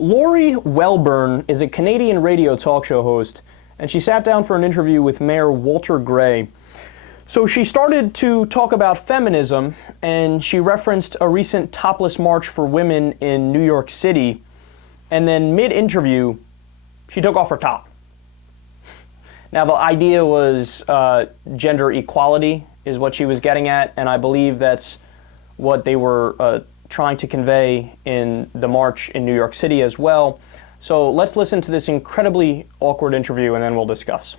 Lori Welburn is a Canadian radio talk show host, and she sat down for an interview with Mayor Walter Gray. So she started to talk about feminism, and she referenced a recent topless march for women in New York City, and then mid-interview, she took off her top. Now the idea was gender equality is what she was getting at, and I believe that's what they were trying to convey in the march in New York City as well. So let's listen to this incredibly awkward interview and then we'll discuss.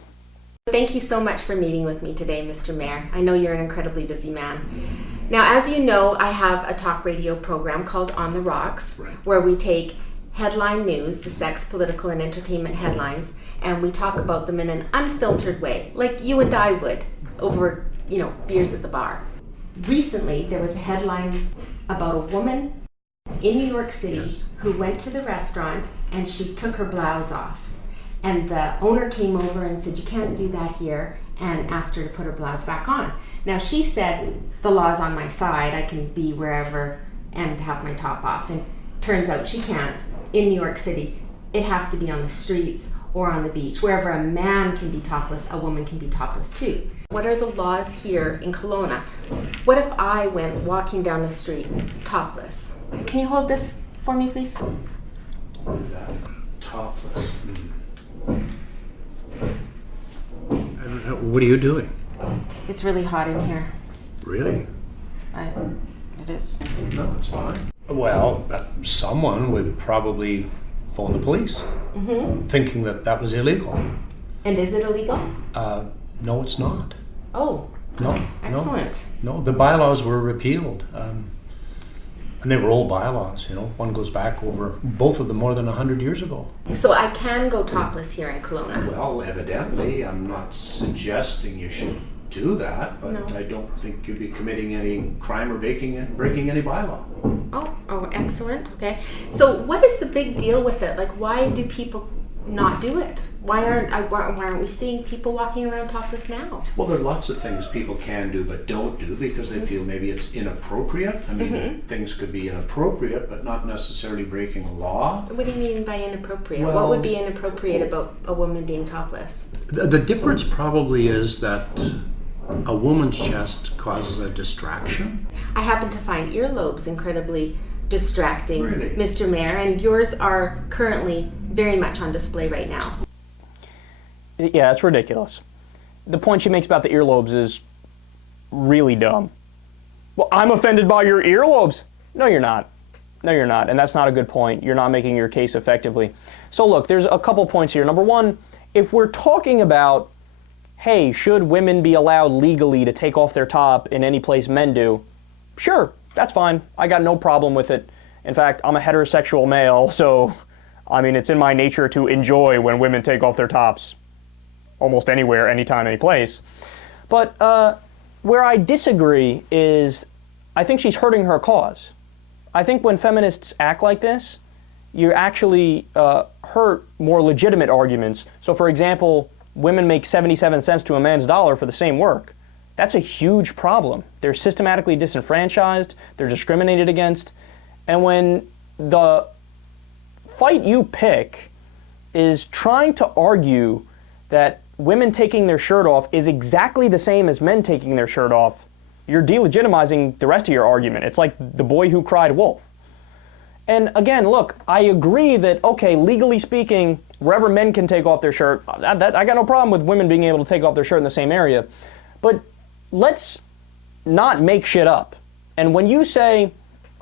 Thank you so much for meeting with me today, Mr. Mayor. I know you're an incredibly busy man. Now, as you know, I have a talk radio program called On the Rocks, where we take headline news, the sex, political, and entertainment headlines, and we talk about them in an unfiltered way, like you and I would over, beers at the bar. Recently, there was a headline about a woman in New York City who went to the restaurant and she took her blouse off. And the owner came over and said, "You can't do that here," and asked her to put her blouse back on. Now she said, "The law's on my side, I can be wherever and have my top off." And turns out she can't. In New York City, it has to be on the streets or on the beach. Wherever a man can be topless, a woman can be topless too. What are the laws here in Kelowna? What if I went walking down the street topless? Can you hold this for me, please? Topless. What are you doing? It's really hot in here. Really? It is. No, it's fine. Well, someone would probably phone the police, thinking that was illegal. And is it illegal? No, it's not. Oh, No, excellent. No, the bylaws were repealed. And they were old bylaws, One goes back over, both of them, more than 100 years ago. So I can go topless here in Kelowna? Well, evidently. I'm not suggesting you should do that, but No. I don't think you'd be committing any crime or breaking any bylaw. Oh, excellent. Okay. So what is the big deal with it? Like, why do people not do it? Why aren't we seeing people walking around topless now? Well, there are lots of things people can do but don't do because they feel maybe it's inappropriate. I mean, things could be inappropriate, but not necessarily breaking a law. What do you mean by inappropriate? Well, what would be inappropriate about a woman being topless? The difference probably is that a woman's chest causes a distraction. I happen to find earlobes incredibly distracting, Really? Mr. Mayor, and yours are currently very much on display right now. Yeah, it's ridiculous. The point she makes about the earlobes is really dumb. Well, I'm offended by your earlobes. No, you're not. No, you're not. And that's not a good point. You're not making your case effectively. So look, there's a couple points here. Number one, if we're talking about, hey, should women be allowed legally to take off their top in any place men do? Sure, that's fine. I got no problem with it. In fact, I'm a heterosexual male, so, it's in my nature to enjoy when women take off their tops almost anywhere, anytime, any place. But where I disagree is I think she's hurting her cause. I think when feminists act like this, you actually hurt more legitimate arguments. So for example, women make 77 cents to a man's dollar for the same work. That's a huge problem. They're systematically disenfranchised, they're discriminated against, and when the fight you pick is trying to argue that women taking their shirt off is exactly the same as men taking their shirt off, you're delegitimizing the rest of your argument. It's like the boy who cried wolf. And again, look, I agree that, okay, legally speaking, wherever men can take off their shirt, I got no problem with women being able to take off their shirt in the same area. But let's not make shit up. And when you say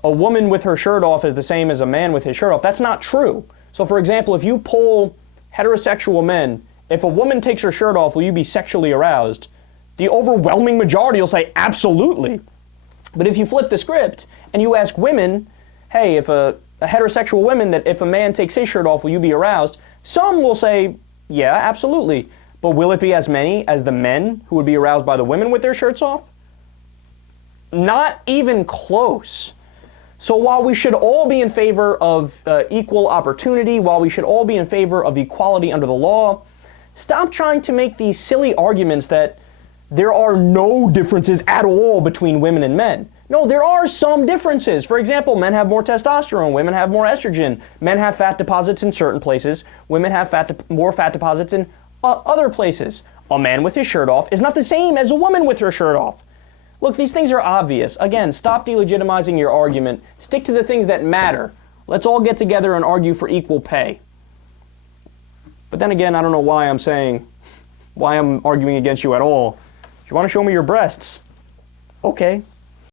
a woman with her shirt off is the same as a man with his shirt off, that's not true. So for example, if you poll heterosexual men, if a woman takes her shirt off, will you be sexually aroused? The overwhelming majority will say absolutely. But if you flip the script and you ask women, hey, if a heterosexual woman, that if a man takes his shirt off, will you be aroused? Some will say, yeah, absolutely. But will it be as many as the men who would be aroused by the women with their shirts off? Not even close. So while we should all be in favor of equal opportunity, while we should all be in favor of equality under the law, stop trying to make these silly arguments that there are no differences at all between women and men. No, there are some differences. For example, men have more testosterone, women have more estrogen. Men have fat deposits in certain places, women have more fat deposits in other places. A man with his shirt off is not the same as a woman with her shirt off. Look, these things are obvious. Again, stop delegitimizing your argument. Stick to the things that matter. Let's all get together and argue for equal pay. But then again, I don't know why I'm arguing against you at all. If you want to show me your breasts, okay.